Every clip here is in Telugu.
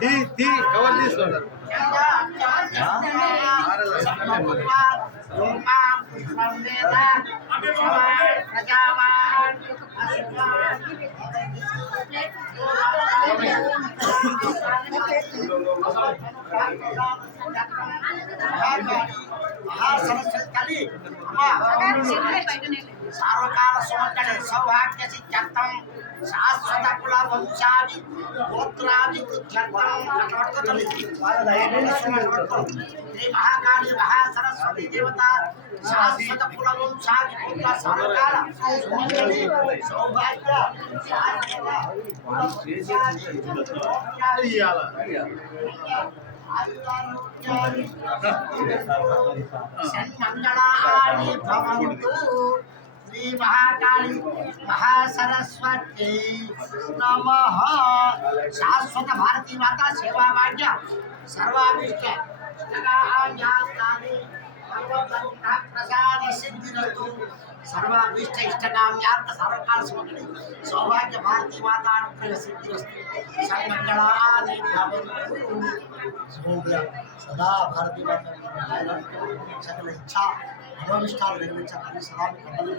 తీ తీ కవర్ తీసుకుంటారు మహాసరస్వతి సార్వకాల सर्वकाल सुमंगल सौभाग्य सिद्धम शाश्वत कुलवंशादि गोत्रादि कृत्यर्थम महाकाली महा सरस्वती देवता शाश्वत कुलवंशादि శాశ్వత కుల వంశాది గోత్ర సార్వకాల సుమంగళి సౌభాగ్య శాశ్వత కుల వంశాది గోత్రాది సన్మంగళాని భవంతు శ్రీ మహాకాళి మహాసరస్వతి నమ శాశ్వత భారతీ మాత సేవా భాగ్య సర్వాభిష్ట ప్రసాద సిద్ధిరతు సర్వాభీష్ట ఇష్టకామ్యార్థ సర్వకాల సుమంగళి సౌభాగ్య భారతీ మాత అనుగ్రహ సిద్ధిరస్తు సన్మంగళాని భవంతు సదా భారతీయ మాత సకల ఇచ్చా మనోనిష్టాలు నిర్మించాలని సదా కమలి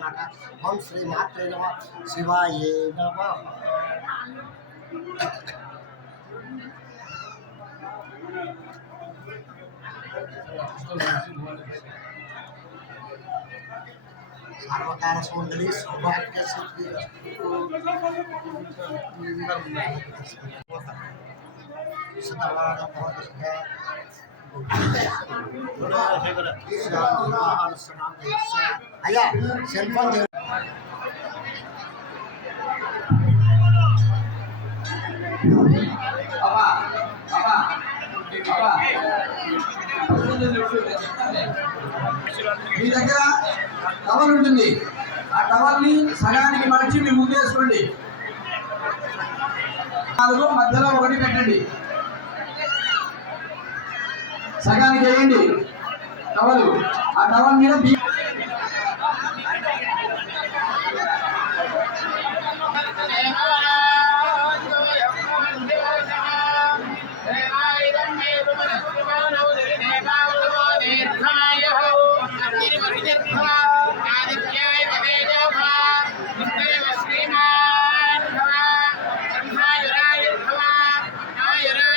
నాట ఓం శ్రీ మాత్రే నమ శివాయే నమ Thank you. సౌభాగ్య సిద్ధి సదావాద భవతి సదా అయ్యా సెల్ ఫోన్ మీ దగ్గర టవర్ ఉంటుంది. ఆ టవర్ని సగానికి మరచి మీ ముందేసుకోండి నాలుగు మధ్యలో ఒకటి పెట్టండి. సగానికి వేయండి. టవలు. ఆ టవర్ మీద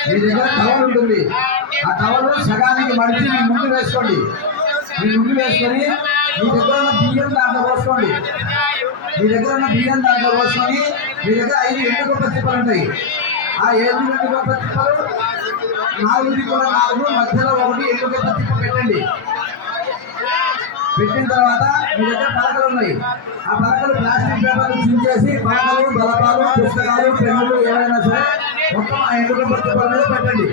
మీ దగ్గర టవల్ ఉంటుంది. ఆ టవల్ సగానికి మడిచి మీ ముందు వేసుకోండి. మీ ముందు వేసుకొని మీ దగ్గర ఉన్న బియ్యం దాంట్లో పోసుకోండి. మీ దగ్గర ఉన్న బియ్యం దాంట్లో పోసుకొని మీ దగ్గర ఐదు ఎండు గొప్ప తిప్పలు ఉంటాయి. ఆ ఏడు గొప్ప తిప్పలు నాలుగు కూడా నాలుగు మధ్యలో ఒకటి ఎండు గొప్ప తిప్ప పెట్టండి. పెట్టిన తర్వాత మీ దగ్గర పలకలు ఉన్నాయి. ఆ పలకలు ప్లాస్టిక్ పేపర్లు చించేసి పలకలు బలపాలు పుస్తకాలు పెన్నులు ఏవైనా సరే మొత్తం ఆ మీద పెట్టండి.